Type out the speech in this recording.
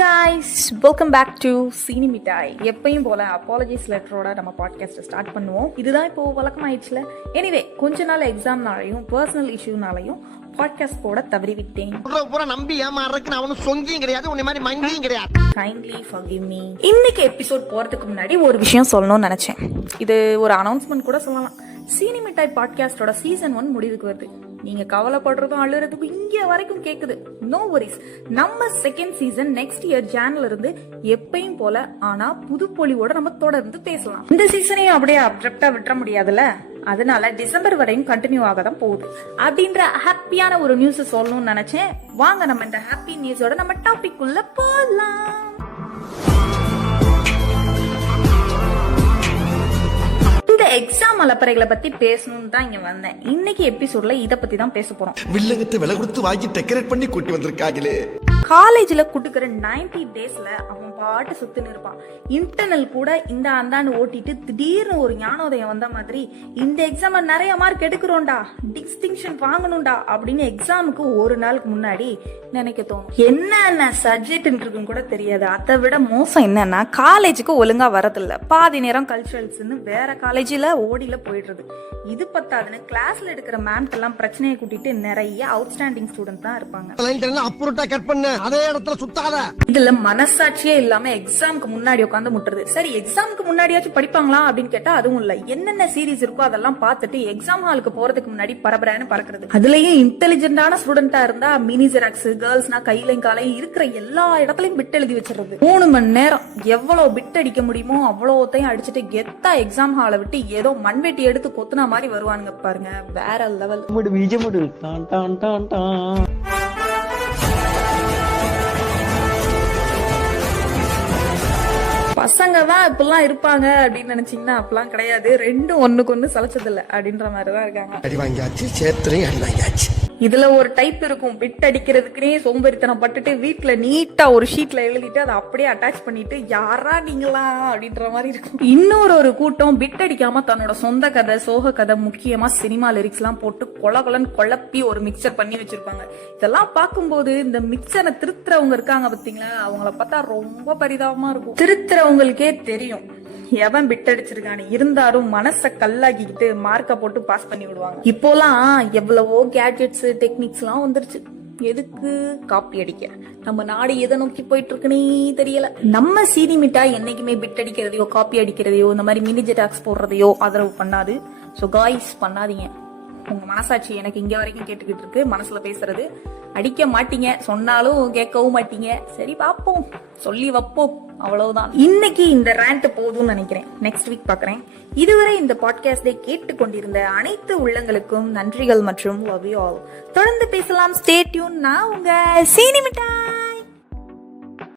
guys, welcome back to சீனி மிட்டாய். எப்பயும் போல அப்பாலஜிஸ் லெட்டரோட நம்ம பாட்காஸ்ட் ஸ்டார்ட் பண்ணுவோம். இதுதான் இப்போ வழக்கமாயிடுச்சுல. எனிவே கொஞ்ச நாள் எக்ஸாம்னாலையும் பர்சனல் இஷ்யூனாலையும் பாட்காஸ்ட் போட தவறி விட்டேன். நம்பி ஏமாறதுக்கு அவனு சொங்கியும் கிடையாது, உன்னை மாதிரி மங்கியும் கிடையாது. Kindly forgive me. இன்னைக்கு எபிசோட் போறதுக்கு முன்னாடி ஒரு விஷயம் சொல்லணும்னு நினைச்சேன். இது ஒரு அனௌன்ஸ்மெண்ட் கூட சொல்லலாம். சீனி மிட்டாய் பாட்காஸ்டோட சீசன் 1 முடிவுக்கு வருது. நீங்க கவலைப்படுறதும் அழுறதுக்கும் இங்க வரைக்கும் கேக்குது. நோ வரிஸ், நம்ம செகண்ட் சீசன் நெக்ஸ்ட் இயர் ஜான்ல இருந்து எப்பயும் போல ஆனா புது பொலிவோட நம்ம தொடர்ந்து பேசலாம். இந்த சீசனையும் அப்படியே அப்ரப்டா விட்டுற முடியாதுல்ல. அதனால டிசம்பர் வரையும் கண்டினியூ ஆக தான் போகுது அப்படின்ற ஹாப்பியான ஒரு நியூஸ் சொல்லணும்னு நினைச்சேன். வாங்க நம்ம இந்த ஹாப்பி நியூஸோட நம்ம டாபிக் உள்ள போலாம். இந்த எக்ஸாம் அலப்பறைகளை பத்தி பேசணும்னு தான் இங்க வந்தேன். இன்னைக்கு எபிசோட்ல இத பத்தி தான் பேச போறோம். வில்லங்கத்தை விலை கொடுத்து வாங்கி டெக்கரேட் பண்ணி கூட்டி வந்திருக்காங்களே. காலேஜ்ல குடுக்கற 90 டேஸ்ல அவன் பாட்டு சுத்தின்னு இருப்பான். இன்டர்னல் கூட இந்த அந்தாண்டு ஓட்டிட்டு திடீர்னு ஒரு ஞானோதயம் வந்த மாதிரி இந்த எக்ஸாம்ல நிறைய மார்க் எடுக்கிறோம்டா, டிஸ்டிங்ஷன் வாங்கணும்டா அப்படின்னு எக்ஸாமுக்கு ஒரு நாளுக்கு முன்னாடி நினைக்க தோணும். என்ன சப்ஜெக்ட் இருக்குன்னு கூட தெரியாது. அதை விட மோசம் என்னன்னா காலேஜுக்கு ஒழுங்கா வரதில்ல. பாதி நேரம் கல்ச்சுரல்ஸ்ன்னு வேற காலேஜ்ல ஓடில போயிடுறது. இது பத்தாதுன்னு கிளாஸ்ல எடுக்கிற மேம்க்கு எல்லாம் பிரச்சனையை கூட்டிட்டு நிறைய அவுட்ஸ்டாண்டிங் ஸ்டூடெண்ட் தான் இருப்பாங்க. அதே இடத்துல சுத்தாத. இதுல மனசாட்சியே இல்லாம எக்ஸாமுக்கு முன்னாடி உட்காந்து முட்டுறது. சரி, எக்ஸாமுக்கு முன்னாடியாச்சும் படிப்பாங்களா அப்படின்னு கேட்டா அதுவும் இல்ல. என்னென்ன சீரீஸ் இருக்கோ அதெல்லாம் பார்த்துட்டு எக்ஸாம் ஹாலுக்கு போறதுக்கு முன்னாடி பரபரன்னு பறக்குறது. அதுலயும் இன்டெலிஜென்டான ஸ்டூடெண்டா இருந்தா மினி ஜெராக்ஸ், கேர்ள்ஸ்னா கையிலையும் காலையும் இருக்கிற எல்லா இடத்துலயும் பிட் எழுதி வச்சிருது. 3 மணி நேரம் எவ்வளவு பிட் அடிக்க முடியுமோ அவ்வளோத்தையும் அடிச்சுட்டு கெத்தா எக்ஸாம் ஹாலை விட்டு ஏதோ மண்வெட்டி எடுத்து கொத்துனா மாதிரி வருவானுங்க பாருங்க. வேற லெவல். பசங்க தான் இப்பெல்லாம் இருப்பாங்க அப்படின்னு நினைச்சீங்கன்னா அப்பெல்லாம் கிடையாது. ரெண்டும் ஒண்ணுக்கு ஒண்ணு சலைச்சது இல்ல அப்படின்ற மாதிரிதான் இருக்காங்க. இதுல ஒரு டைப் இருக்கும், பிட் அடிக்கிறதுக்குனே சோம்பேறித்தனம் பட்டுட்டு வீட்டுல நீட்டா ஒரு ஷீட்ல எழுதிட்டு அதை அப்படியே அட்டாச் பண்ணிட்டு யாரா நீங்களா அப்படின்ற மாதிரி இருக்கும். இன்னொரு கூட்டம் பிட் அடிக்காம தன்னோட சொந்த கதை, சோக கதை, முக்கியமா சினிமா லிரிக்ஸ் எல்லாம் போட்டு கொலகொலன்னு குழப்பி ஒரு மிக்சர் பண்ணி வச்சிருப்பாங்க. இதெல்லாம் பார்க்கும்போது இந்த மிக்சரை திருத்துறவங்க இருக்காங்க பாத்தீங்களா, அவங்கள பார்த்தா ரொம்ப பரிதாபமா இருக்கும். திருத்துறவங்களுக்கே தெரியும் எவன் பிட் அடிச்சிருக்கானு. இருந்தாலும் மனச கல்லாக்கிக்கிட்டு மார்க்க போட்டு பாஸ் பண்ணி விடுவாங்க. இப்போலாம் எவ்வளவோ கேட்ஜெட்ஸ், டெக்னிக்ஸ் எல்லாம் வந்துருச்சு. எதுக்கு? காப்பி அடிக்க. நம்ம நாடு எதை நோக்கி போயிட்டு இருக்குன்னே தெரியல. நம்ம சீனி மிட்டாய் என்னைக்குமே பிட் அடிக்கிறதையோ காப்பி அடிக்கிறதையோ இந்த மாதிரி மினி ஜெராக்ஸ் போடுறதையோ ஆதரவு பண்ணாது. சோ காய்ஸ், பண்ணாதீங்க. உங்க மனசாட்சி எனக்கு இங்க வரைக்கும் கேட்டுக்கிட்டு இருக்கு. மனசுல பேசுறது அடிக்க மாட்டீங்க, சொன்னாலும் கேட்கவும் மாட்டீங்க. சரி பாப்போம், சொல்லி வைப்போம், அவ்வளவுதான். இன்னைக்கு இந்த ரேண்ட் போதும்னு நினைக்கிறேன். நெக்ஸ்ட் வீக் பாக்குறேன். இதுவரை இந்த பாட்காஸ்டை கேட்டுக்கொண்டிருந்த அனைத்து உள்ளங்களுக்கும் நன்றிகள் மற்றும் லவ் யூ ஆல். தொடர்ந்து பேசலாம். Stay tune. நான் உங்க சீனி மிட்டாய்.